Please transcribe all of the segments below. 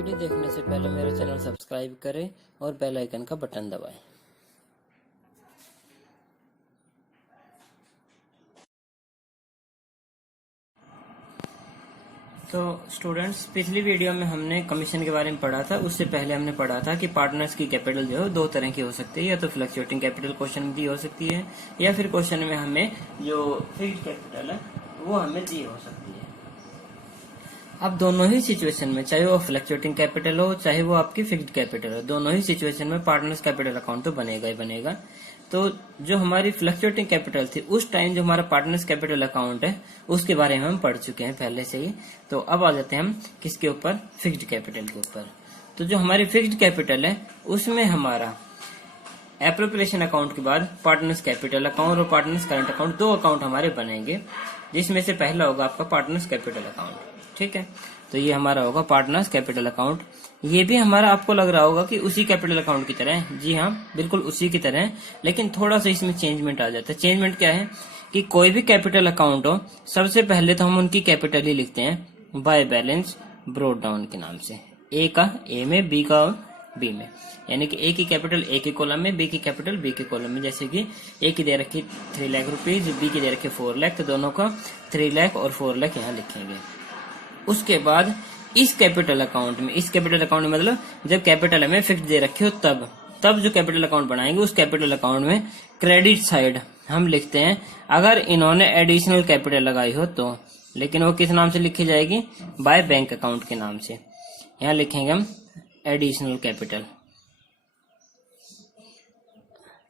Video देखने से पहले मेरा चैनल सब्सक्राइब करें और बेल आइकन का बटन दबाएं। तो स्टूडेंट्स, पिछली वीडियो में हमने कमीशन के बारे में पढ़ा था। उससे पहले हमने पढ़ा था कि पार्टनर्स की कैपिटल जो है दो तरह की हो सकती है, या तो फ्लक्चुएटिंग कैपिटल क्वेश्चन में दी हो सकती है, या फिर क्वेश्चन में हमें जो फिक्स्ड कैपिटल है वो हमें दी हो सकती है। अब दोनों ही सिचुएशन में, चाहे वो फ्लक्चुएटिंग कैपिटल हो चाहे वो आपकी फिक्स्ड कैपिटल हो, दोनों ही सिचुएशन में पार्टनर्स कैपिटल अकाउंट तो बनेगा ही बनेगा। तो जो हमारी फ्लक्चुएटिंग कैपिटल थी उस टाइम जो हमारा पार्टनर्स कैपिटल अकाउंट है उसके बारे में हम पढ़ चुके हैं पहले से ही। तो अब आ जाते हैं हम किसके ऊपर, फिक्स्ड कैपिटल के ऊपर। तो जो हमारी फिक्स्ड कैपिटल है उसमें हमारा एप्रोप्रिएशन अकाउंट के बाद पार्टनर्स कैपिटल अकाउंट और पार्टनर्स करंट अकाउंट, दो अकाउंट हमारे बनेंगे, जिसमें से पहला होगा आपका पार्टनर्स कैपिटल अकाउंट। ठीक है, तो ये हमारा होगा पार्टनर्स कैपिटल अकाउंट। ये भी हमारा आपको लग रहा होगा कि उसी कैपिटल अकाउंट की तरह है। जी हाँ, बिल्कुल उसी की तरह है, लेकिन थोड़ा सा इसमें चेंजमेंट आ जाता है। चेंजमेंट क्या है कि कोई भी कैपिटल अकाउंट हो, सबसे पहले तो हम उनकी कैपिटल ही लिखते हैं बाय बैलेंस ब्रोड डाउन के नाम से। ए का ए में, बी का बी में, यानी कि ए की कैपिटल ए के कॉलम में, बी की कैपिटल बी के कॉलम में। जैसे कि ए की दे रखी 3 लाख रुपीज, बी की दे रखी 4 लाख, तो दोनों का 3 लाख और 4 लाख यहाँ लिखेंगे। उसके बाद इस कैपिटल अकाउंट में, इस कैपिटल अकाउंट में मतलब जब कैपिटल हमें फिक्स दे रखी हो तब जो कैपिटल अकाउंट बनाएंगे उस कैपिटल अकाउंट में क्रेडिट साइड हम लिखते हैं अगर इन्होंने एडिशनल कैपिटल लगाई हो तो। लेकिन वो किस नाम से लिखी जाएगी, बाय बैंक अकाउंट के नाम से। यहाँ लिखेंगे हम एडिशनल कैपिटल।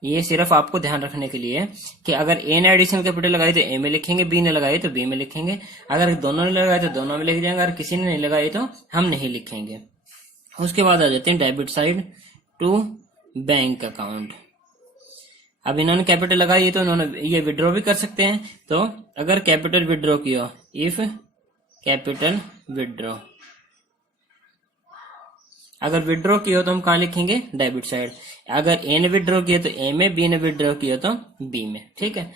ये सिर्फ आपको ध्यान रखने के लिए कि अगर ए ने एडिशनल कैपिटल लगाई तो ए में लिखेंगे, बी ने लगाई तो बी में लिखेंगे, अगर दोनों ने लगाई तो दोनों में लिख जाएंगे, अगर किसी ने नहीं लगाई तो हम नहीं लिखेंगे। उसके बाद आ जाते हैं debit side to bank account. अब इन्होंने कैपिटल लगाई है तो इन्होंने ये विड्रॉ भी कर सकते हैं। तो अगर कैपिटल विड्रॉ किया, इफ कैपिटल विड्रॉ, अगर विड्रॉ किया तो हम कहाँ लिखेंगे, डेबिट साइड। अगर ए ने विड्रॉ किया तो ए में, बी ने विड्रॉ किया तो बी में। ठीक है,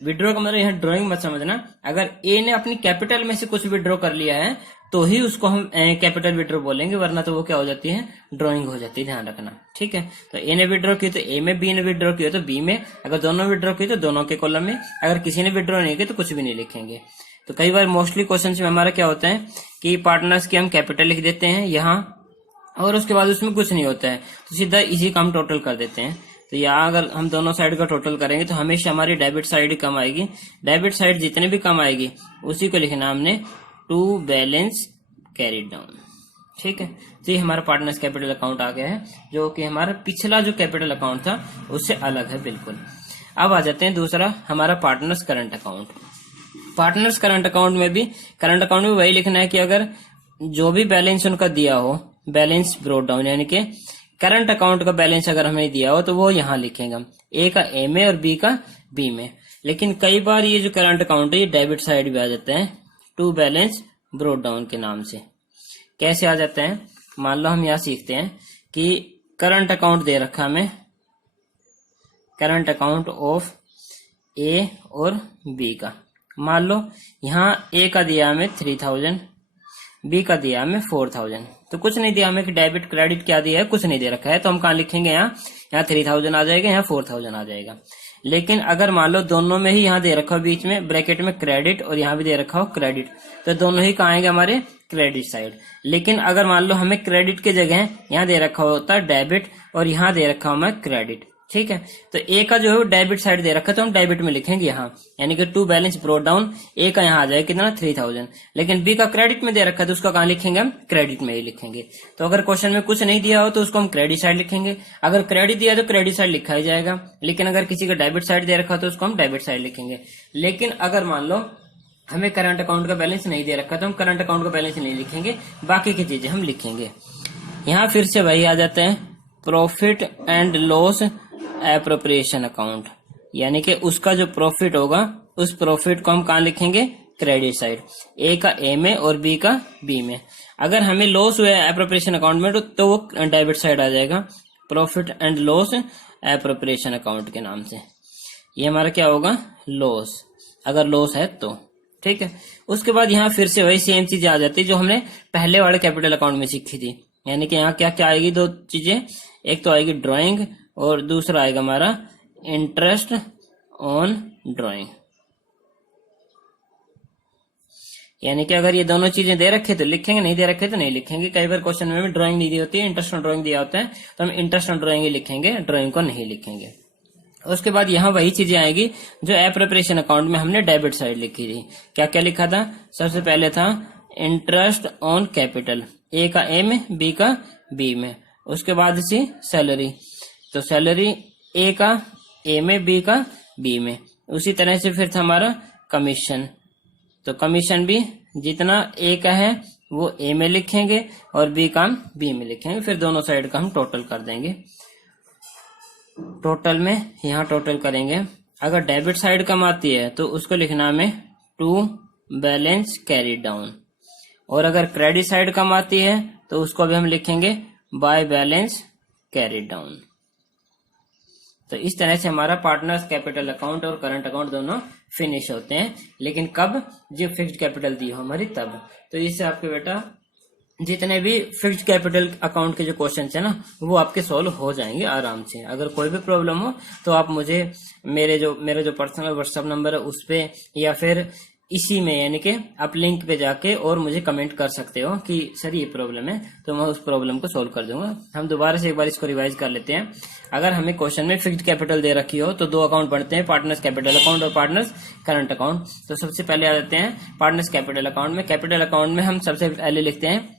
विड्रॉ का मतलब यहाँ ड्रॉइंग मत समझना। अगर ए ने अपनी कैपिटल में से कुछ विड्रॉ कर लिया है तो ही उसको हम कैपिटल विड्रॉ बोलेंगे, वरना तो वो क्या हो जाती है, ड्रॉइंग हो जाती है, ध्यान रखना। ठीक है, तो ए ने विड्रॉ किया तो ए में, बी ने विड्रॉ किया तो बी में, अगर दोनों विड्रॉ किए तो दोनों के कॉलम में, अगर किसी ने विड्रॉ नहीं किया तो कुछ भी नहीं लिखेंगे। तो कई बार मोस्टली क्वेश्चन में हमारा क्या होता है कि पार्टनर्स की हम कैपिटल लिख देते हैं यहाँ और उसके बाद उसमें कुछ नहीं होता है, तो सीधा इसी का हम टोटल कर देते हैं। तो यहाँ अगर हम दोनों साइड का टोटल करेंगे तो हमेशा हमारी डेबिट साइड ही कम आएगी। डेबिट साइड जितने भी कम आएगी उसी को लिखना हमने टू बैलेंस कैरिड डाउन। ठीक है, तो ये हमारा पार्टनर्स कैपिटल अकाउंट आ गया है, जो कि हमारा पिछला जो कैपिटल अकाउंट था उससे अलग है बिल्कुल। अब आ जाते हैं दूसरा हमारा partners current account. Partners current account में भी वही लिखना है कि अगर जो भी बैलेंस उनका दिया हो, बैलेंस ब्रोड डाउन, यानी कि करंट अकाउंट का बैलेंस अगर हमें दिया हो तो वो यहाँ लिखेंगे हम, ए का ए में और बी का बी में। लेकिन कई बार ये जो करंट अकाउंट है ये डेबिट साइड भी आ जाते हैं टू बैलेंस ब्रोड डाउन के नाम से। कैसे आ जाते हैं, मान लो हम यहाँ सीखते हैं कि करंट अकाउंट दे रखा हमें, करंट अकाउंट ऑफ ए और बी का। मान लो यहाँ ए का दिया हमें 3000, बी का दिया हमें 4000, तो कुछ नहीं दिया हमें कि डेबिट क्रेडिट क्या दिया है, कुछ नहीं दे रखा है, तो हम कहाँ लिखेंगे, यहाँ 3000 आ जाएगा, यहाँ 4000 आ जाएगा। लेकिन अगर मान लो दोनों में ही यहाँ दे रखा हो बीच में ब्रैकेट में क्रेडिट और यहाँ भी दे रखा हो क्रेडिट, तो दोनों ही कहाँ आएंगे, हमारे क्रेडिट साइड। लेकिन अगर मान लो हमें क्रेडिट की जगह यहाँ दे रखा होता डेबिट और यहाँ दे रखा हो हमें क्रेडिट, ठीक है, तो ए का जो है वो डेबिट साइड दे रखा है तो हम डेबिट में लिखेंगे यहाँ, यानी कि टू बैलेंस ब्रोड डाउन। ए का यहाँ आ जाएगा कितना, 3000, लेकिन बी का क्रेडिट में दे रखा है तो उसका कहाँ लिखेंगे, हम क्रेडिट में ही लिखेंगे। तो अगर क्वेश्चन में कुछ नहीं दिया हो तो उसको हम क्रेडिट साइड लिखेंगे, अगर क्रेडिट दिया तो क्रेडिट साइड लिखा ही जाएगा, लेकिन अगर किसी का डेबिट साइड दे रखा तो उसको हम डेबिट साइड लिखेंगे। लेकिन अगर मान लो हमें करंट अकाउंट का बैलेंस नहीं दे रखा तो हम करंट अकाउंट का बैलेंस नहीं लिखेंगे, बाकी की चीजें हम लिखेंगे। यहाँ फिर से वही आ जाते हैं profit and loss appropriation account, यानी कि उसका जो प्रॉफिट होगा उस प्रॉफिट को हम कहाँ लिखेंगे, क्रेडिट साइड, ए का ए में और बी का बी में। अगर हमें लॉस हुआ है एप्रोप्रिएशन अकाउंट में तो वो डेबिट साइड आ जाएगा, profit and loss appropriation account के नाम से। ये हमारा क्या होगा, लॉस, अगर लॉस है तो। ठीक है, उसके बाद यहाँ फिर से वही सेम चीज आ जाती है जो हमने पहले वाले कैपिटल अकाउंट में सीखी थी। यानी कि यहाँ क्या क्या आएगी, दो चीजें, एक तो आएगी ड्राइंग और दूसरा आएगा हमारा इंटरेस्ट ऑन ड्राइंग। यानी कि अगर ये दोनों चीजें दे रखे तो लिखेंगे, नहीं दे रखे तो नहीं लिखेंगे। कई बार क्वेश्चन में भी ड्राइंग नहीं दी होती है, इंटरेस्ट ऑन ड्राइंग दिया होता है, तो हम इंटरेस्ट ऑन ड्राइंग ही लिखेंगे, ड्राइंग को नहीं लिखेंगे। उसके बाद यहाँ वही चीजें आएगी जो एप्रोप्रिएशन अकाउंट में हमने डेबिट साइड लिखी थी। क्या क्या लिखा था, सबसे पहले था इंटरेस्ट ऑन कैपिटल, ए का ए में, बी का बी में। उसके बाद से सैलरी, तो सैलरी ए का ए में, बी का बी में। उसी तरह से फिर था हमारा कमीशन, तो कमीशन भी जितना ए का है वो ए में लिखेंगे और बी का बी में लिखेंगे। फिर दोनों साइड का हम टोटल कर देंगे। टोटल में यहाँ टोटल करेंगे, अगर डेबिट साइड कम आती है तो उसको लिखना हमें टू बैलेंस कैरी डाउन, और अगर क्रेडिट साइड कम आती है तो उसको भी हम लिखेंगे बाय बैलेंस कैरी डाउन। तो इस तरह से हमारा पार्टनर्स कैपिटल अकाउंट और करंट अकाउंट दोनों फिनिश होते हैं। लेकिन कब, जब फिक्स्ड कैपिटल दी हो हमारी तब। तो इससे आपके बेटा जितने भी फिक्स्ड कैपिटल अकाउंट के जो क्वेश्चन है ना, वो आपके सॉल्व हो जाएंगे आराम से। अगर कोई भी प्रॉब्लम हो तो आप मुझे मेरा जो पर्सनल व्हाट्सएप नंबर है उस पे, या फिर इसी में, यानी कि आप लिंक पे जाके और मुझे कमेंट कर सकते हो कि सर ये प्रॉब्लम है, तो मैं उस प्रॉब्लम को सोल्व कर दूंगा। हम दोबारा से एक बार इसको रिवाइज कर लेते हैं। अगर हमें क्वेश्चन में फिक्स्ड कैपिटल दे रखी हो तो दो अकाउंट बनते हैं, पार्टनर्स कैपिटल अकाउंट और पार्टनर्स करंट अकाउंट। तो सबसे पहले आ जाते हैं पार्टनर्स कैपिटल अकाउंट में। कैपिटल अकाउंट में हम सबसे पहले लिखते हैं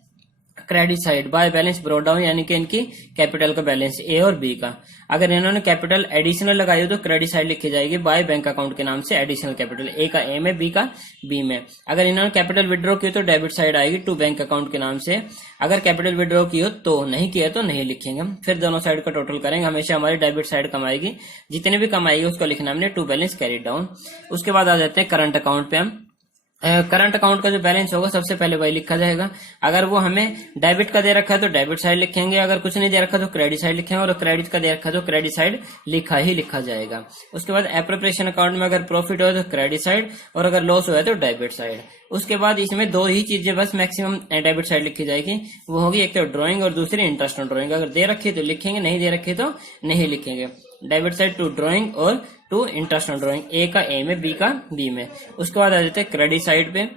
credit side by balance brought down, यानी कि इनकी कैपिटल का बैलेंस ए और बी का। अगर इन्होंने कैपिटल एडिशनल लगाई हो तो क्रेडिट साइड लिखी जाएगी बाय बैंक अकाउंट के नाम से एडिशनल कैपिटल, ए का ए में, बी का बी में। अगर इन्होंने कैपिटल विड्रॉ की तो डेबिट साइड आएगी टू बैंक अकाउंट के नाम से। अगर कैपिटल विड्रॉ की हो तो, नहीं किया तो नहीं लिखेंगे हम। फिर दोनों साइड का टोटल करेंगे, हमेशा हमारी डेबिट साइड कमाएगी, जितने भी कमाएगी उसको लिखना हमने टू बैलेंस कैरी डाउन। उसके बाद आ जाते हैं करंट अकाउंट पे। हम करंट अकाउंट का जो बैलेंस होगा सबसे पहले वही लिखा जाएगा। अगर वो हमें डेबिट का दे रखा है तो डेबिट साइड लिखेंगे, अगर कुछ नहीं दे रखा तो क्रेडिट साइड लिखेंगे, और क्रेडिट का दे रखा है तो क्रेडिट साइड लिखा जाएगा। उसके बाद एप्रोप्रिएशन अकाउंट में अगर प्रॉफिट हो तो क्रेडिट साइड, और अगर लॉस हुआ तो डेबिट साइड। उसके बाद इसमें दो ही चीजें बस मैक्सिमम डेबिट साइड लिखी जाएगी, वो होगी एक तो ड्राइंग और दूसरी इंटरेस्ट ऑन ड्राइंग। अगर दे रखी तो लिखेंगे, नहीं दे रखी तो नहीं लिखेंगे। डेबिट साइड टू ड्राइंग और टू इंटरेस्ट ऑन ड्राइंग, ए का ए में, बी का बी में। उसके बाद आ जाते हैं क्रेडिट साइड पे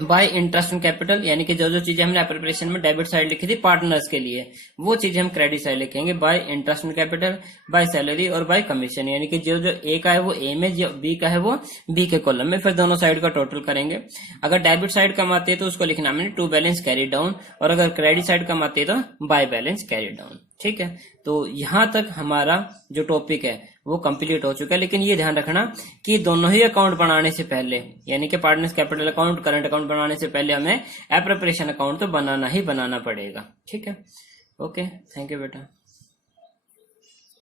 बाय इंटरेस्ट ऑन कैपिटल, यानी कि जो जो चीजें हमने एप्रोप्रिएशन में डेबिट साइड लिखी थी पार्टनर्स के लिए, वो चीजें हम क्रेडिट साइड लिखेंगे bye interest on capital, by salary और बाय कमीशन। यानी कि जो जो ए का है वो ए में, जो बी का है वो बी के कॉलम में। फिर दोनों साइड का टोटल करेंगे। अगर डेबिट साइड कम आती है तो उसको लिखना हमने टू बैलेंस कैरी डाउन, और अगर क्रेडिट साइड कम आती है तो बाय बैलेंस कैरी डाउन। ठीक है, तो यहां तक हमारा जो टॉपिक है वो कंप्लीट हो चुका है। लेकिन ये ध्यान रखना कि दोनों ही अकाउंट बनाने से पहले, यानी कि partners capital account, current account बनाने से पहले हमें एप्रोप्रिएशन अकाउंट तो बनाना ही बनाना पड़ेगा। ठीक है, ओके, थैंक यू बेटा।